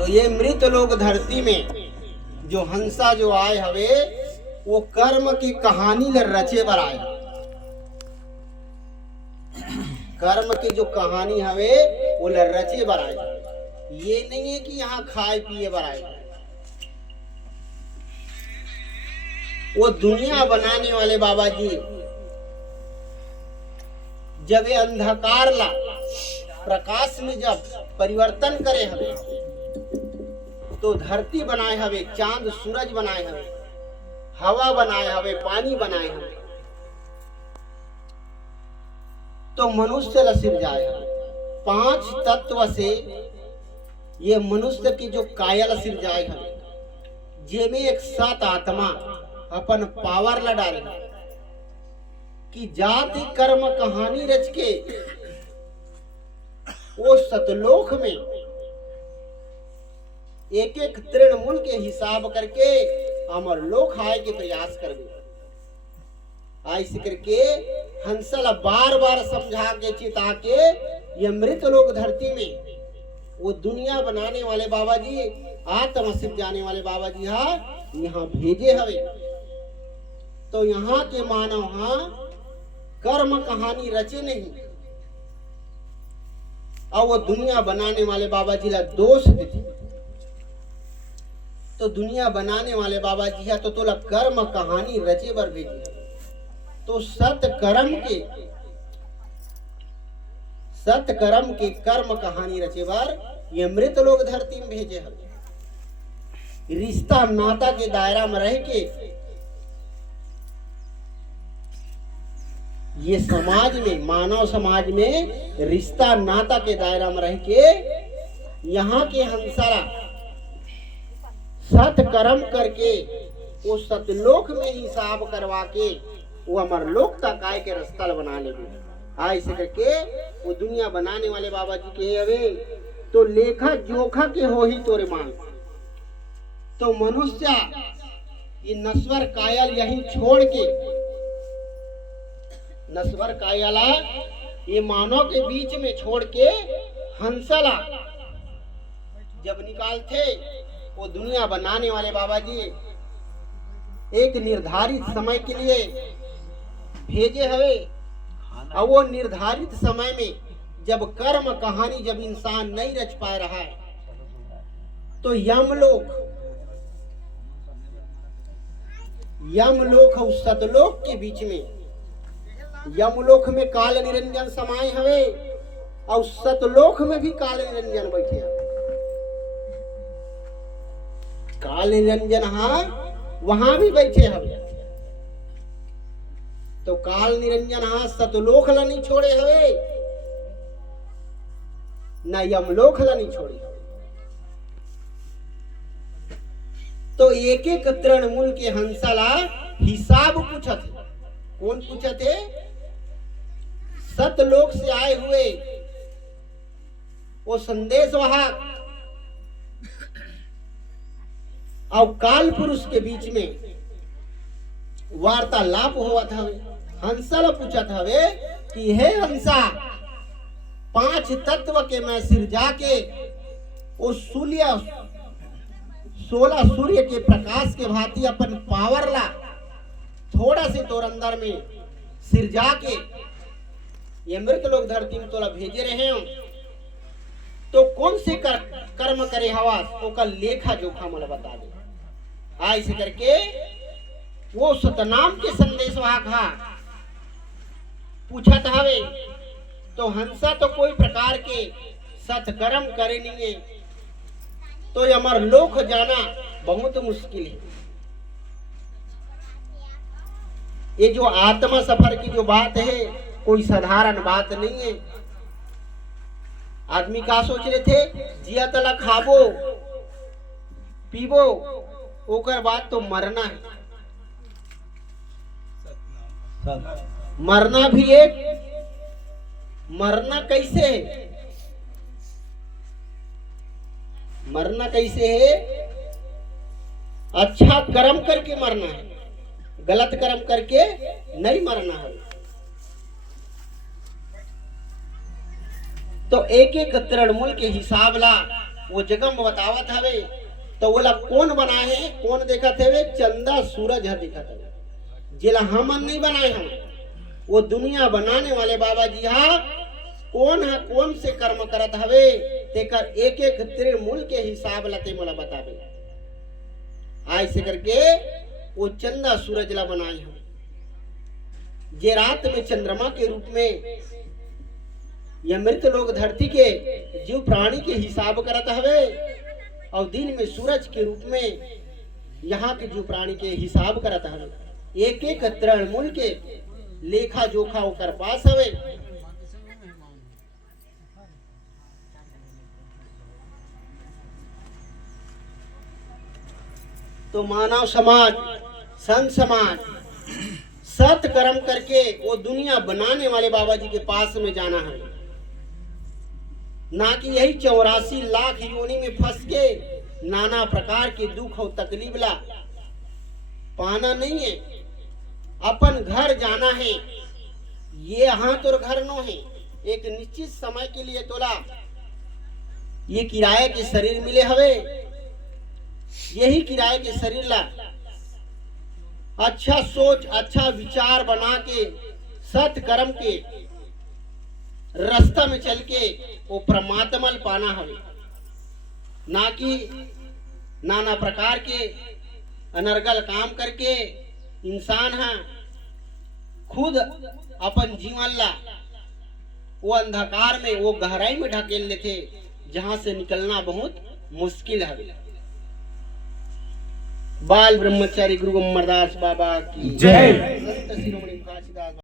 तो ये मृत लोग धरती में जो हंसा जो आए हवे वो कर्म की कहानी न रचे बर आए। कर्म की जो कहानी हवे वो ल रचे बर आए। ये नहीं है कि यहाँ खाए पिए बर आए। वो दुनिया बनाने वाले बाबा जी जब ये अंधकार ला प्रकाश में जब परिवर्तन करे हवे तो धरती बनाए हवे, चांद सूरज बनाए हवे, हवा बनाए हवे, पानी बनाए हवे, तो मनुष्य ला सिरजाए हवे। 5 तत्व से ये मनुष्य की जो काया ला सिरजाए हवे, जेमे एक सत आत्मा अपन पावर ला डाले कि जाति कर्म कहानी रच के वो सतलोक में एक एक तृणमूल के हिसाब करके अमर लोक आए के प्रयास करबे। ऐसे करके हंसल बार बार समझा के चिता के ये मृत लोग धरती में वो दुनिया बनाने वाले बाबा जी, आत्म सिद्ध जाने वाले बाबा जी यहाँ भेजे हवे। तो यहाँ के मानव कर्म कहानी रचे नहीं और वो दुनिया बनाने वाले बाबा जी ला दोष देते। तो दुनिया बनाने वाले बाबा जी तो तोला कर्म कहानी रचे बर भेजी। तो सत कर्म के कर्म कहानी रचे बर ये मृत लोग धरती में भेजे हवे। रिश्ता नाता के दायरा में रह के ये समाज में, मानव समाज में रिश्ता नाता के दायरा में रह के यहाँ के हंसारा सत कर्म करके वो सतलोक में हिसाब करवा के वो अमर लोक तक आए के रास्ता बना लेंगे। ऐसे करके वो दुनिया बनाने वाले बाबा जी के हवे। तो लेखा जोखा के हो ही तोरे मांग। तो मनुष्य ये नश्वर कायल यही छोड़ के नश्वर कायला ये मानव के बीच में छोड़ के हंसला जब निकालते वो दुनिया बनाने वाले बाबा जी एक निर्धारित समय के लिए भेजे हवे। और वो निर्धारित समय में जब कर्म कहानी जब इंसान नहीं रच पा रहा है तो यमलोक और सतलोक के बीच में, यमलोक में काल निरंजन समाये हवे और सतलोक में भी काल निरंजन बैठे हैं। काल निरंजन वहां भी बैठे हवे। तो काल निरंजन सतलोक ला नहीं छोड़े हवे न यमलोक ला नहीं छोड़े हवे। तो एक एक तृणमूल के हंसला हिसाब पूछत। कौन पूछत है? सतलोक से आए हुए वो संदेश वाहक और काल पुरुष के बीच में वार्तालाप हुआ था। हंसा ला पूछा था वे कि हे हंसा, 5 तत्व के मैं सिरजा के उस 16 सूर्य के प्रकाश के भांति अपन पावर ला थोड़ा से तोर अंदर में सिरजा के ये मृत लोग धरती में तोला भेजे रहे हो। तो कौन से कर्म करे हवा ओका लेखा जोखा मला बता दे। ऐसे करके वो सतनाम के संदेश वाहक पूछत हवे। तो हंसा तो कोई प्रकार के सत्कर्म करे नहीं है तो अमर लोक जाना बहुत मुश्किल है। ये जो आत्मा सफर की जो बात है कोई साधारण बात नहीं है। आदमी का सोच रहे थे जिया तला खाबो पीबो ओकर बाद तो मरना है। मरना भी एक, मरना कैसे है? मरना कैसे है? अच्छा कर्म करके मरना है, गलत कर्म करके नहीं मरना है। तो एक एक तृणमूल के हिसाब ला वो जगह में बतावत हवे। तो बोला कौन बनाए है, कौन देखत हवे? चंदा सूरज है देखत हवे, जिला हमन नहीं बनाए हम, वो दुनिया बनाने वाले बाबा जी हा कौन है, कौन से कर्म करत हवे तेकर एक एक त्रिमूल के हिसाब लते मोला बतावे। ऐसे करके वो चंदा सूरज ला बनाए हम, जे रात में चंद्रमा के रूप में या मृत लोग धरती के जीव प्राणी के हिसाब करत हवे, और दिन में सूरज के रूप में यहाँ के जीव प्राणी के हिसाब करत हवे। एक एक त्रिमूल के लेखा जोखा ओकर पास हवे। तो मानव समाज, संत समाज सत कर्म करके वो दुनिया बनाने वाले बाबा जी के पास में जाना है, ना कि यही 84 लाख योनि में फंस के नाना प्रकार के दुख और तकलीफ ला पाना नहीं है। अपन घर जाना है, ये यहाँ तो घर नो है, एक निश्चित समय के लिए तोला ये किराए के शरीर मिले हवे, यही किराए के शरीर ला अच्छा सोच अच्छा विचार बना के सत कर्म के रास्ता में चल के वो परमात्मा पाना हवे, ना कि नाना प्रकार के अनर्गल काम करके इंसान है खुद अपन जीवन ला वो अंधकार में वो गहराई में ढकेल लेते, जहां से निकलना बहुत मुश्किल है। बाल ब्रह्मचारी गुरु अमरदास बाबा की जय। संत शिरोमणि काशीदास